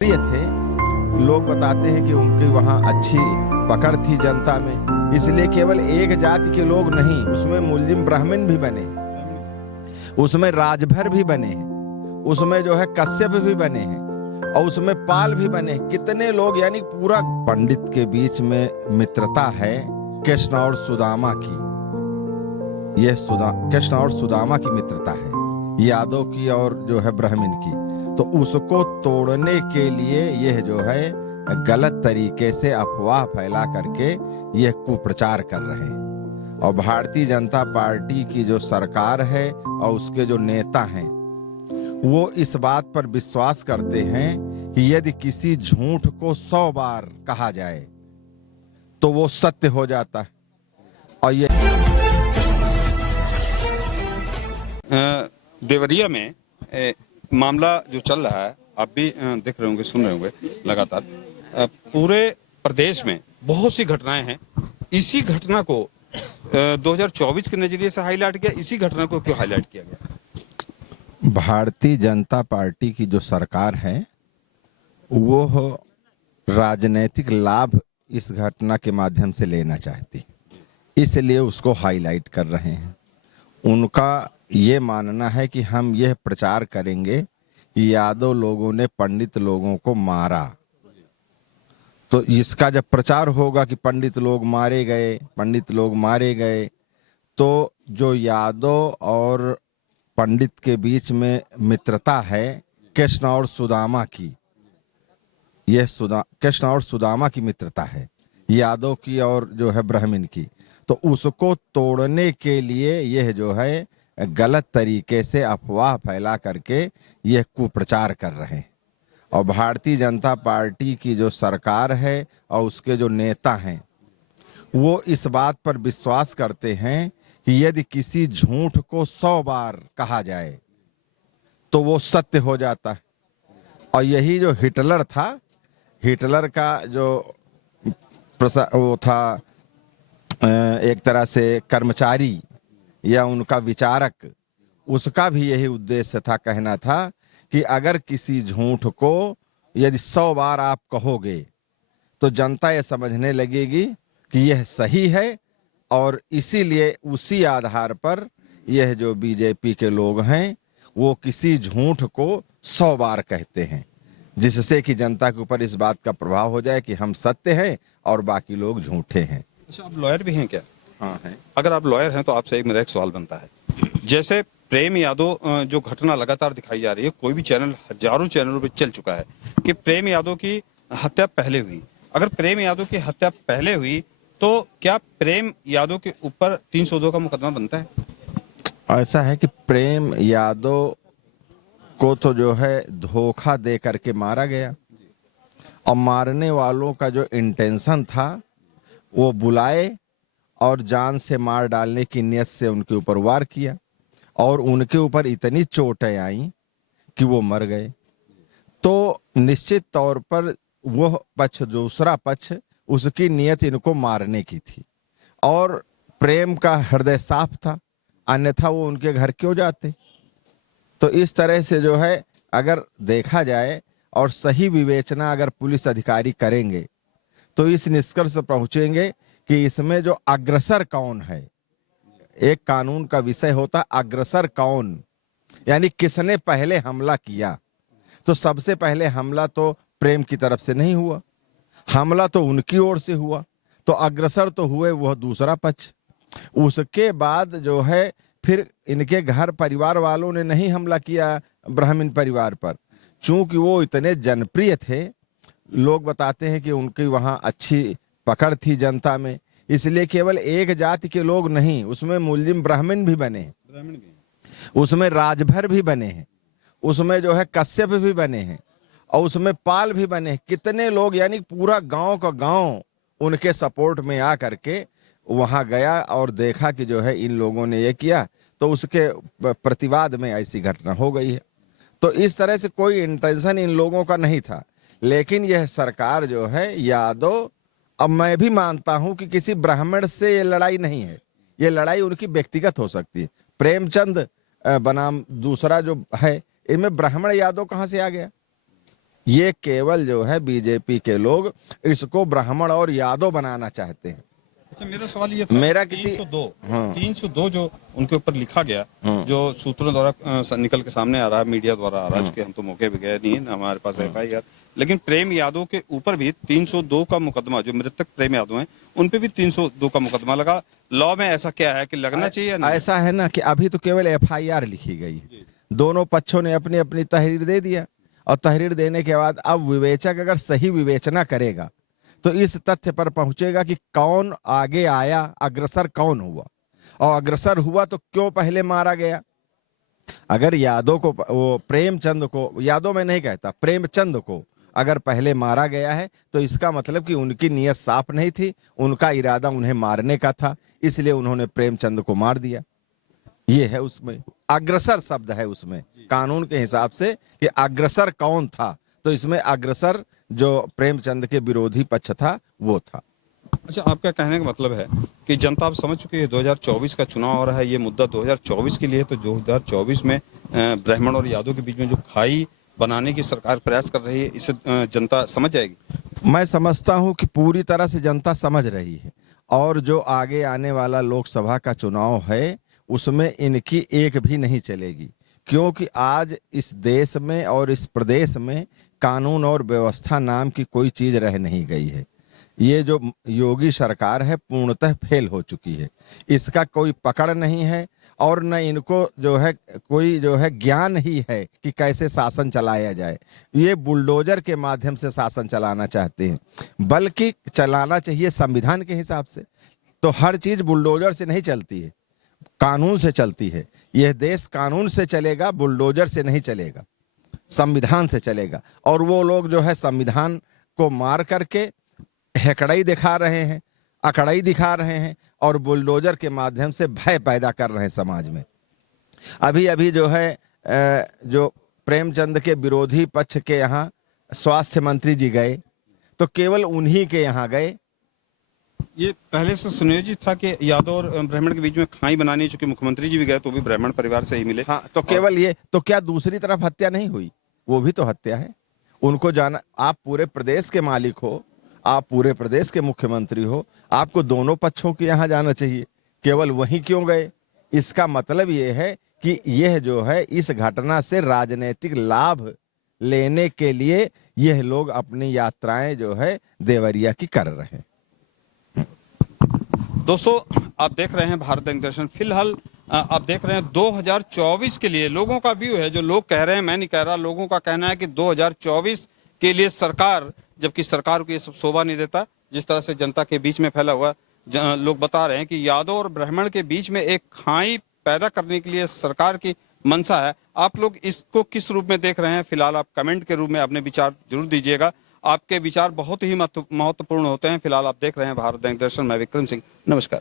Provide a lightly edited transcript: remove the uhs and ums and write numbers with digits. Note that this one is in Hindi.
प्रिय थे। लोग बताते हैं कि उनकी वहाँ अच्छी पकड़ थी जनता में, इसलिए केवल एक जाति के लोग नहीं, उसमें मुल्जिम ब्राह्मण भी बने, उसमें राजभर भी बने, उसमें जो है कश्यप भी बने हैं और उसमें पाल भी बने। कितने लोग, यानी पूरा पंडित के बीच में मित्रता है कृष्ण और सुदामा की। यह कृष्ण और सुदामा की मित्रता है, यादव की और जो है ब्राह्मण की। तो उसको तोड़ने के लिए यह जो है गलत तरीके से अफवाह फैला करके यह कुप्रचार कर रहे हैं। और भारतीय जनता पार्टी की जो सरकार है और उसके जो नेता हैं, वो इस बात पर विश्वास करते हैं कि यदि किसी झूठ को 100 बार कहा जाए तो वो सत्य हो जाता है। और ये देवरिया में मामला जो चल रहा है, आप भी देख रहे होंगे, सुन रहे होंगे लगातार। पूरे प्रदेश में बहुत सी घटनाएं हैं। इसी घटना को 2024 के नजरिए से हाईलाइट किया, इसी घटना को क्यों हाईलाइट किया गया? भारतीय जनता पार्टी की जो सरकार है वो राजनीतिक लाभ इस घटना के माध्यम से लेना चाहती, इसलिए उसको हाईलाइट कर रहे हैं। उनका ये मानना है कि हम यह प्रचार करेंगे कि यादव लोगों ने पंडित लोगों को मारा, तो इसका जब प्रचार होगा कि पंडित लोग मारे गए, पंडित लोग मारे गए, तो जो यादव और पंडित के बीच में मित्रता है कृष्ण और सुदामा की, यह कृष्ण और सुदामा की मित्रता है, यादव की और जो है ब्राह्मण की। तो उसको तोड़ने के लिए यह जो है गलत तरीके से अफवाह फैला करके यह कुप्रचार कर रहे हैं। और भारतीय जनता पार्टी की जो सरकार है और उसके जो नेता हैं, वो इस बात पर विश्वास करते हैं कि यदि किसी झूठ को 100 बार कहा जाए तो वो सत्य हो जाता है। और यही जो हिटलर था, हिटलर का जो वो था एक तरह से कर्मचारी या उनका विचारक, उसका भी यही उद्देश्य था, कहना था कि अगर किसी झूठ को यदि 100 बार आप कहोगे तो जनता ये समझने लगेगी कि यह सही है, और इसीलिए उसी आधार पर यह जो बीजेपी के लोग हैं वो किसी झूठ को 100 बार कहते हैं, जिससे कि जनता के ऊपर इस बात का प्रभाव हो जाए कि हम सत्य हैं और बाकी लोग झूठे हैं। अच्छा, आप लॉयर भी हैं क्या? हाँ है। अगर आप लॉयर हैं तो आपसे मेरा एक सवाल बनता है। जैसे प्रेम यादव जो घटना लगातार दिखाई जा रही है, कोई भी चैनल, हजारों चैनलों पे चल चुका है कि प्रेम यादव की हत्या पहले हुई। अगर प्रेम यादव की हत्या पहले हुई तो क्या प्रेम यादव के ऊपर 302 का मुकदमा बनता है? ऐसा है कि प्रेम यादव को तो जो है धोखा दे करके मारा गया, और मारने वालों का जो इंटेंशन था वो बुलाए और जान से मार डालने की नियत से उनके ऊपर वार किया, और उनके ऊपर इतनी चोटें आई कि वो मर गए। तो निश्चित तौर पर वह पक्ष, दूसरा पक्ष, उसकी नियत इनको मारने की थी, और प्रेम का हृदय साफ था, अन्यथा वो उनके घर क्यों जाते। तो इस तरह से जो है अगर देखा जाए और सही विवेचना अगर पुलिस अधिकारी करेंगे तो इस निष्कर्ष पर पहुंचेंगे कि इसमें जो अग्रसर कौन है, एक कानून का विषय होता अग्रसर कौन, यानी किसने पहले हमला किया। तो सबसे पहले हमला तो प्रेम की तरफ से नहीं हुआ, हमला तो उनकी ओर से हुआ, तो अग्रसर तो हुए वह दूसरा पक्ष। उसके बाद जो है फिर इनके घर परिवार वालों ने नहीं हमला किया ब्राह्मण परिवार पर, चूंकि वो इतने जनप्रिय थे, लोग बताते हैं कि उनकी वहाँ अच्छी पकड़ थी जनता में, इसलिए केवल एक जाति के लोग नहीं, उसमें मुल्जिम ब्राह्मण भी बने, उसमें राजभर भी बने हैं, उसमें जो है कश्यप भी बने हैं, और उसमें पाल भी बने। कितने लोग, यानी पूरा गांव का गांव उनके सपोर्ट में आ करके वहां गया और देखा कि जो है इन लोगों ने ये किया, तो उसके प्रतिवाद में ऐसी घटना हो गई है। तो इस तरह से कोई इंटेंशन इन लोगों का नहीं था, लेकिन यह सरकार जो है यादव, अब मैं भी मानता हूं कि किसी ब्राह्मण से ये लड़ाई नहीं है, ये लड़ाई उनकी व्यक्तिगत हो सकती है। प्रेमचंद बनाम दूसरा जो है, इनमें ब्राह्मण यादव कहां से आ गया? ये केवल जो है बीजेपी के लोग इसको ब्राह्मण और यादव बनाना चाहते हैं। अच्छा, मेरा सवाल ये था, मेरा किसी 302 जो उनके ऊपर लिखा गया, जो सूत्रों द्वारा निकल के सामने आ रहा है, मीडिया द्वारा आ रहा है, चूंकि हम तो मौके पे गए नहीं है ना, हमारे पास FIR, लेकिन प्रेम यादव के ऊपर भी 302 का मुकदमा, जो मृतक प्रेम यादव हैं उन पे भी 302 का मुकदमा लगा। लॉ में ऐसा क्या है कि लगना चाहिए या नहीं? ऐसा है ना कि अभी तो केवल FIR लिखी गई, दोनों पक्षों ने अपनी अपनी तहरीर दे दिया, और तहरीर देने के बाद अब विवेचक अगर सही विवेचना करेगा तो इस तथ्य पर पहुंचेगा कि कौन आगे आया, अग्रसर कौन हुआ, और अग्रसर हुआ तो क्यों पहले मारा गया। अगर यादव को, वो प्रेमचंद को, यादव में नहीं कहता, प्रेमचंद को अगर पहले मारा गया है तो इसका मतलब कि उनकी नीयत साफ नहीं थी, उनका इरादा उन्हें मारने का था, इसलिए उन्होंने प्रेमचंद को मार दिया। ये है उसमें अग्रसर शब्द है उसमें कानून के हिसाब से कि अग्रसर कौन था, तो इसमें अग्रसर जो प्रेमचंद के विरोधी पक्ष था वो था। अच्छा, आपका कहने का मतलब है कि जनता अब समझ चुकी है 2024 का चुनाव हो रहा है, ये मुद्दा 2024 के लिए, तो 2024 में ब्राह्मण और यादव के बीच में जो खाई बनाने की सरकार प्रयास कर रही है, इसे जनता समझ जाएगी। मैं समझता हूं कि पूरी तरह से जनता समझ रही है, और जो आगे आने वाला लोकसभा का चुनाव है उसमें इनकी एक भी नहीं चलेगी, क्योंकि आज इस देश में और इस प्रदेश में कानून और व्यवस्था नाम की कोई चीज रह नहीं गई है। ये जो योगी सरकार है पूर्णतः फेल हो चुकी है, इसका कोई पकड़ नहीं है, और न इनको जो है कोई जो है ज्ञान ही है कि कैसे शासन चलाया जाए। ये बुलडोजर के माध्यम से शासन चलाना चाहते हैं, बल्कि चलाना चाहिए संविधान के हिसाब से। तो हर चीज बुलडोजर से नहीं चलती है, कानून से चलती है। यह देश कानून से चलेगा, बुलडोजर से नहीं चलेगा, संविधान से चलेगा। और वो लोग जो है संविधान को मार करके हेकड़ई दिखा रहे हैं, अकड़ई दिखा रहे हैं, और बुलडोजर के माध्यम से भय पैदा कर रहे हैं समाज में। अभी अभी जो है जो प्रेमचंद के विरोधी पक्ष के यहाँ स्वास्थ्य मंत्री जी गए, तो केवल उन्हीं के यहाँ गए। ये पहले से सुनियोजित था कि यादव और ब्राह्मण के बीच में खाई बनानी, चूंकि मुख्यमंत्री जी भी गए तो भी ब्राह्मण परिवार से ही मिले। हाँ, तो केवल ये, तो क्या दूसरी तरफ हत्या नहीं हुई? वो भी तो हत्या है। उनको जाना, आप पूरे प्रदेश के मालिक हो, आप पूरे प्रदेश के मुख्यमंत्री हो, आपको दोनों पक्षों के यहाँ जाना चाहिए, केवल वहीं क्यों गए? इसका मतलब ये है कि यह जो है इस घटना से राजनीतिक लाभ लेने के लिए यह लोग अपनी यात्राएं जो है देवरिया की कर रहे हैं। दोस्तों, आप देख रहे हैं भारत दैनिक दर्शन। फिलहाल आप देख रहे हैं 2024 के लिए लोगों का व्यू है, जो लोग कह रहे हैं, मैं नहीं कह रहा, लोगों का कहना है कि 2024 के लिए सरकार, जबकि सरकार को ये सब शोभा नहीं देता जिस तरह से जनता के बीच में फैला हुआ। लोग बता रहे हैं कि यादव और ब्राह्मण के बीच में एक खाई पैदा करने के लिए सरकार की मंशा है। आप लोग इसको किस रूप में देख रहे हैं? फिलहाल आप कमेंट के रूप में अपने विचार जरूर दीजिएगा, आपके विचार बहुत ही महत्वपूर्ण होते हैं। फिलहाल आप देख रहे हैं भारत दैनिक दर्शन, मैं विक्रम सिंह, नमस्कार।